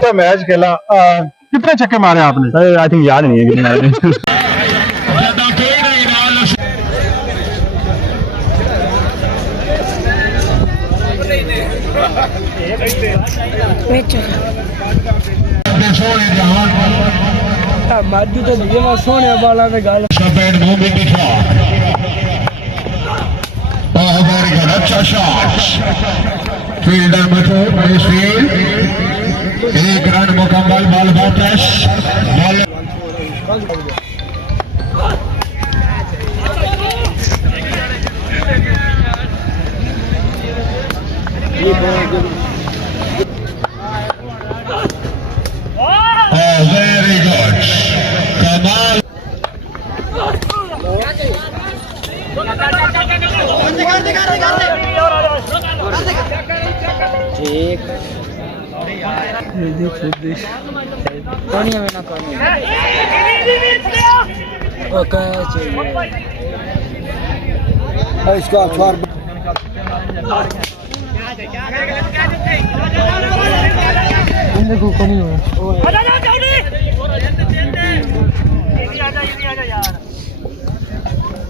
तो मैच खेला, कितने छक्के मारे आपने? आई थिंक याद नहीं है कितने मारे। माजू तो दिए सोने वाला ने गाल अच्छा शॉट फील्डर फील्ड, एक रन मुकम्मल, बॉल वापस वेरी गुड कमाल। ठीक इसका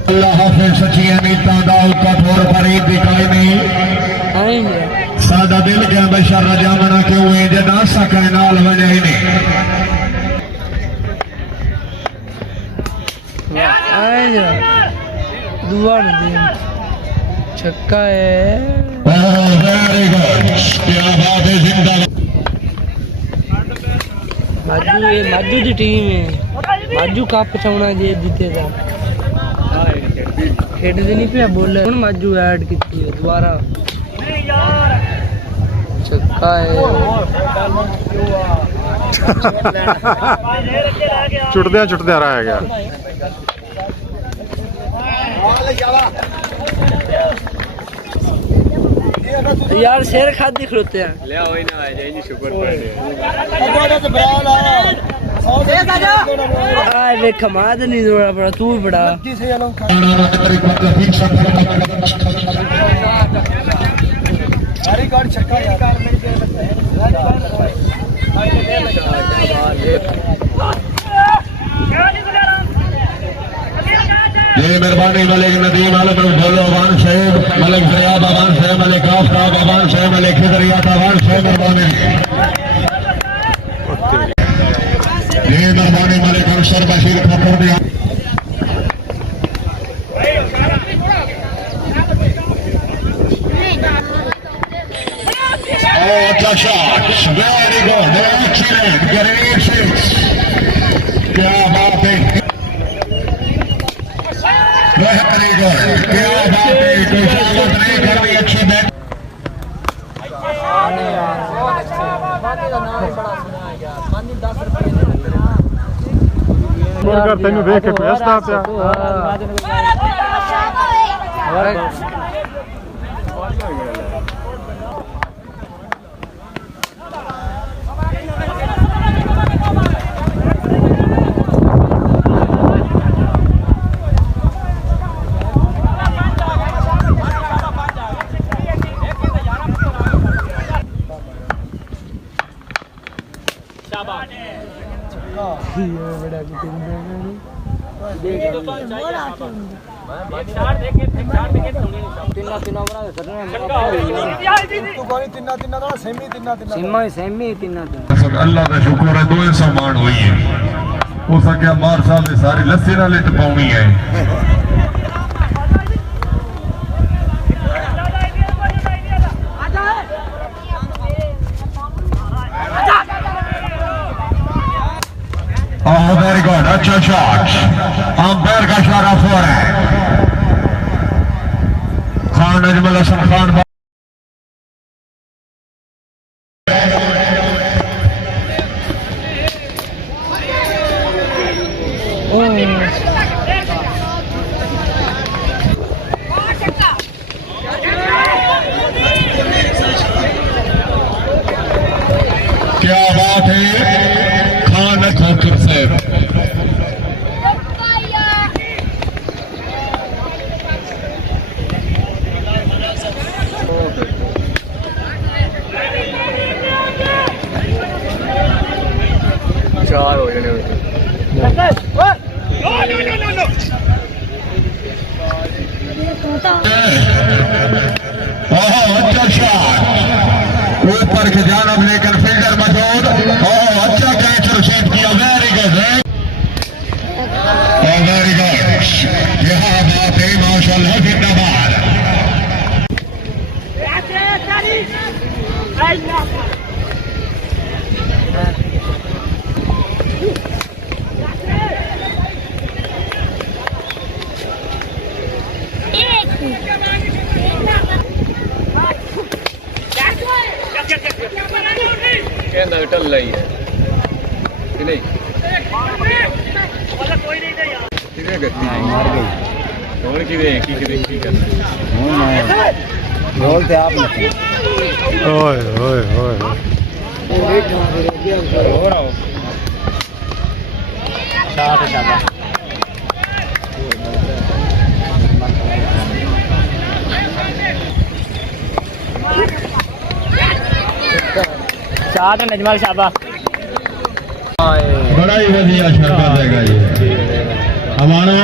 अल्लाह हाफिज सच्ची अमीता दाऊद का ठोर फरीद दिखाई नहीं सादा दिल के बशर रजा मना के हुए जदा सका नाल वजह ही नहीं दुआ छक्का है। वेरी गुड, क्या बात है, जिंदाबाद। माजू की टीम है, माजू कप चाहना जे जीतेगा खेडते नहीं पे बोले हूँ माजू ऐड की दोबारा छक्का है। चुटदे रह गया। यार शेर खादी खड़ोते हैं वे कमाद नहीं दौड़ा पड़ा तू भी बड़ा ये मेहरबानी मलिक नदीम आलम बोलो अवान साहेब, मलिक जयाब अवान साहेब, मलिक आफ्ताब अवान साहेब, मलिक खिदरियात अवान साहेब, मेहरबानी। ये मेहरबानी मलिक अनसर बशीर फखर दिया। अच्छा shot, very good, excellent, great six, क्या बात है, वेरी गुड, क्या बात है, कोई गलत नहीं कर रही, अच्छी बैट। तेन देख के हसदा पिया। अल्लाह का शुक्र है, 2 सामान हुई है हो सके मार साहब ने सारी लस्सी ना लिट पानी है। वेरी गुड, अच्छा शॉट, अंपायर का इशारा फोर है। खान अजमल हसन खान क्या बात है, खान खोखर से चार हो जाने अच्छा शॉट ऊपर के ध्यान अब लेकर फील्डर मसूद अच्छा कैच रिसीव किया वेरी गुड वेरी गुड यहाँ बात है माशाल्लाह जिंदाबाद कहना टल रही है कि नहीं कितने गति मार गई और की करना बोलते आप ओए ओए ओए हो रहा हो शाद नजमाल शाबा बड़ा ही वधिया शरबत देगा ये हमारा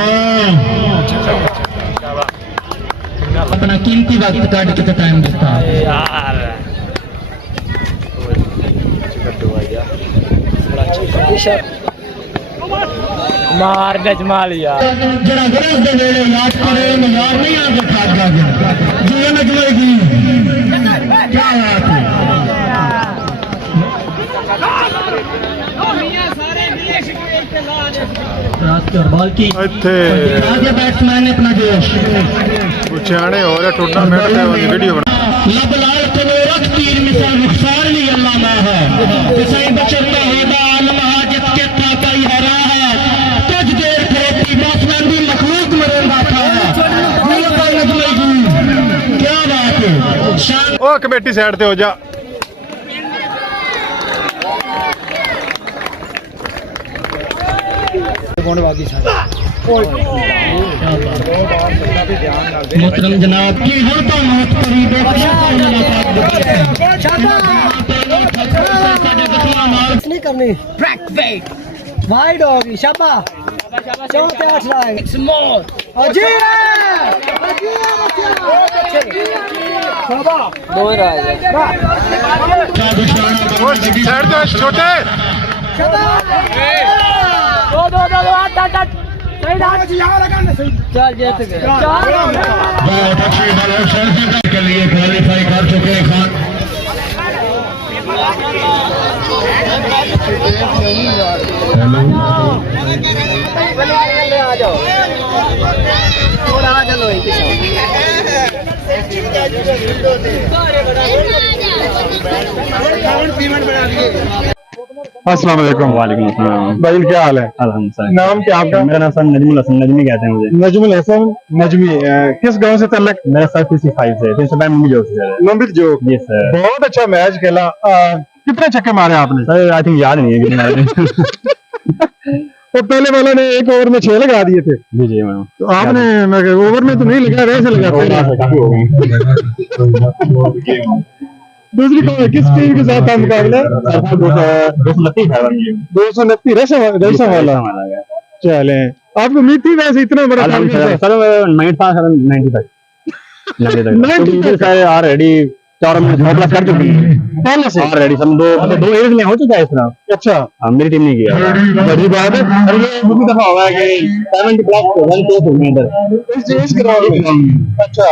अपना कीमती वक्त काट के टाइम देता है यार मार नजमाल यार जरा गरज दे वेले याद करे यार नहीं आके खाद गया जीवन नजमाएगी क्या बात है बॉल की बैट्समैन ने अपना जोश बुछाने हो रहा टूर्नामेंट में वीडियो बना लब लाल तलोरक तीर मिसाल रुखसार ली अल्लाह मा है जिसे बचता होगा आलम हाजत के ताका ही हरा है तुझ देर फरोती बैट्समैन भी मखलूक मरे बाता है क्या बात है शान ओ कमेटी साइड ते हो जा मोहतरम जनाब की होता मौत करीब नहीं करनी ब्रेक वेट वाइड होगी शाबा 4-8 लाइन स्मॉल अजी शाबा दो ही रह गए साइड ते छोटे चल जीत गए बहुत अच्छी बॉल के लिए क्वालिफाई कर चुके हैं खान आ जाओ थोड़ा आ चलो अस्सलाम वालेकुम वालेकुम अस्सलाम भाई क्या हाल है अल्हम्दुलिल्लाह। नाम क्या आपका मेरा नाम सर नजमुल हसन नजमी कहते हैं मुझे। नजमुल हसन नजमी किस गांव से तल्लक मेरा सर PC5 से 305 मम्मी जोक से है। लंबित जो जी सर। बहुत अच्छा मैच खेला कितने छक्के मारे आपने सर आई थिंक याद नहीं है कितने मारे। तो पहले वाले ने एक ओवर में 6 लगा दिए थे जी जी मैम। तो आपने ओवर में तो नहीं लगा वैसे लगाते काफी हो गई। दूसरी किस टीम के साथ था मुकाबला 229 है 229 रेशम वाला चले आपको उम्मीद थी वैसे इतना बड़ा अल्हम्दुलिल्लाह सर 90 तक सर ऑलरेडी 4 में 6 प्लस कर चुकी है पहले से ऑलरेडी सब दो एज में हो चुका है इस तरह। अच्छा मेरी टीम ने किया बड़ी बात है और ये दूसरी दफा हुआ है कि 70 प्लस रन तो हो इधर इस चीज के अच्छा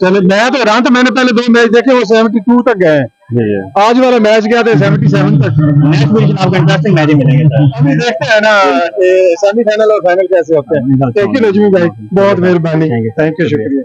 चलो मैं तो हैरान था मैंने पहले 2 मैच देखे वो 72 तक गए जी जी। आज वाला मैच गया था 77 तक नेक्स्ट वीक आपको इंटरेस्टिंग मैच मिलेंगे सर। अभी देखते हैं ना सेमीफाइनल और फाइनल कैसे होते हैं थैंक यू नजमी भाई बहुत मेहरबानी थैंक यू शुक्रिया।